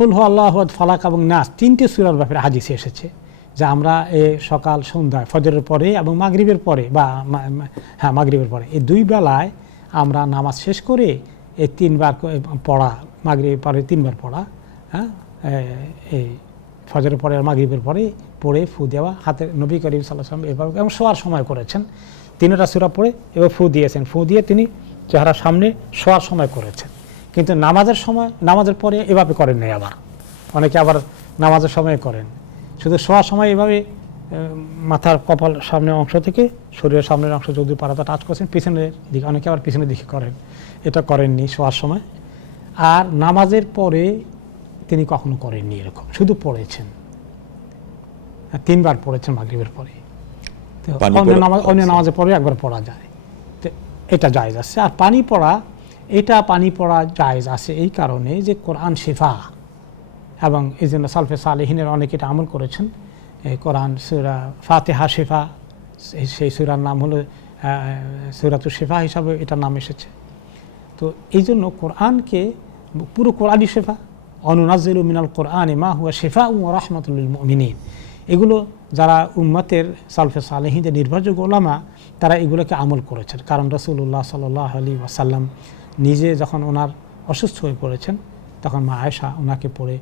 কুল হু আল্লাহু আহাদ, ফালাক এবং নাস, 3টে সূরার ব্যাপারে হাদিসে এসেছে যে আমরা সকাল সন্ধ্যায় ফজরের পরে এবং মাগরিবের পরে বা মাগরিবের পরে এই 2 বেলায় আমরা নামাজ শেষ করে এই 3বার পড়া, মাগরিবের পরে 3বার পড়া, এই ফজরের পরে আর মাগরিবের পরে পড়ে ফু দেওয়া, হাতে নবী করিম সাল্লাল্লাহু আলাইহি ওয়াসাল্লাম এভাবে এবং শোয়ার সময় করেছেন। 3টা সূরা পড়ে এবার ফু দিয়েছেন, ফু দিয়ে তিনি চেহারার সামনে শোয়ার সময় করেছেন। কিন্তু নামাজের সময়, নামাজের পরে এভাবে করেন নাই। আবার অনেকে আবার নামাজের সময় করেন, শুধু শোয়ার সময় এভাবে মাথার কপাল সামনের অংশ থেকে শরীরের সামনের অংশ যদি পারাটা টাচ করছেন পিছনের দিকে, অনেকে আবার পিছনের দিকে করেন, এটা করেননি শোয়ার সময়। আর নামাজের পরে তিনি কখনো করেননি এরকম, শুধু পড়েছেন, 3বার পড়েছেন মাগরিবের পরে। তো অন্য নামাজের পরে একবার পড়া যায়, তো এটা জায়েজ আছে। আর পানি পড়া জায়েজ আছে এই কারণে যে কোরআন শিফা, এবং এই জন্য সালফে সালেহিনের অনেকে এটা আমল করেছেন। কোরআন সূরা ফাতিহা শিফা, সেই সূরার নাম হলো সূরাতুশ শিফা হিসাবে এটার নাম এসেছে। তো এই জন্য কোরআনকে পুরো কোরআনই শিফা, অনুনাজ্জিলু মিনাল কোরআনি মা হুয়া শিফাউ ওয়া রাহমাতুল লিল মুমিনিন। এগুলো যারা উম্মতের সালফে সালেহিনদের নির্ভরযোগ্য উলামা তারা এগুলোকে আমল করেছেন। কারণ রাসূলুল্লাহ সাল্লাল্লাহু আলাইহি ওয়াসাল্লাম নিজে যখন ওনার অসুস্থ হয়ে পড়েছেন তখন মা আয়েশা ওনাকে পড়ে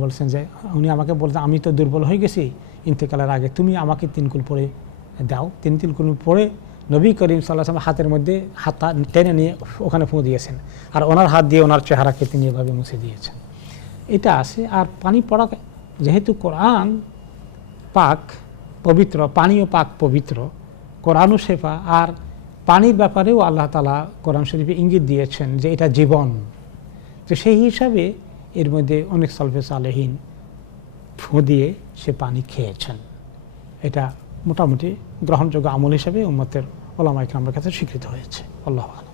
বলছেন যে উনি আমাকে বলতেন আমি তো দুর্বল হয়ে গেছি ইন্তেকালের আগে, তুমি আমাকে 3 কুল পড়ে দাও। 3 কুল পড়ে নবী করিম সাল্লাল্লাহু আলাইহি ওয়াসাল্লাম হাতের মধ্যে হাতটা টেনে নিয়ে ওখানে ফু দিয়েছেন, আর ওনার হাত দিয়ে ওনার চেহারাকে তিনি এভাবে মুছে দিয়েছেন। এটা আছে। আর পানি পড়া, যেহেতু কোরআন পাক পবিত্র, পানিও পাক পবিত্র, কোরআনও শেফা, আর পানির ব্যাপারেও আল্লাহ তাআলা কোরআন শরীফে ইঙ্গিত দিয়েছেন যে এটা জীবন। তো সেই হিসাবে এর মধ্যে অনেক সালফে সালেহিন ফু দিয়ে সে পানি খেয়েছেন। এটা মোটামুটি গ্রহণযোগ্য আমল হিসেবে উম্মতের উলামায়ে কেরামের কাছে স্বীকৃত হয়েছে। আল্লাহু আ'লাম।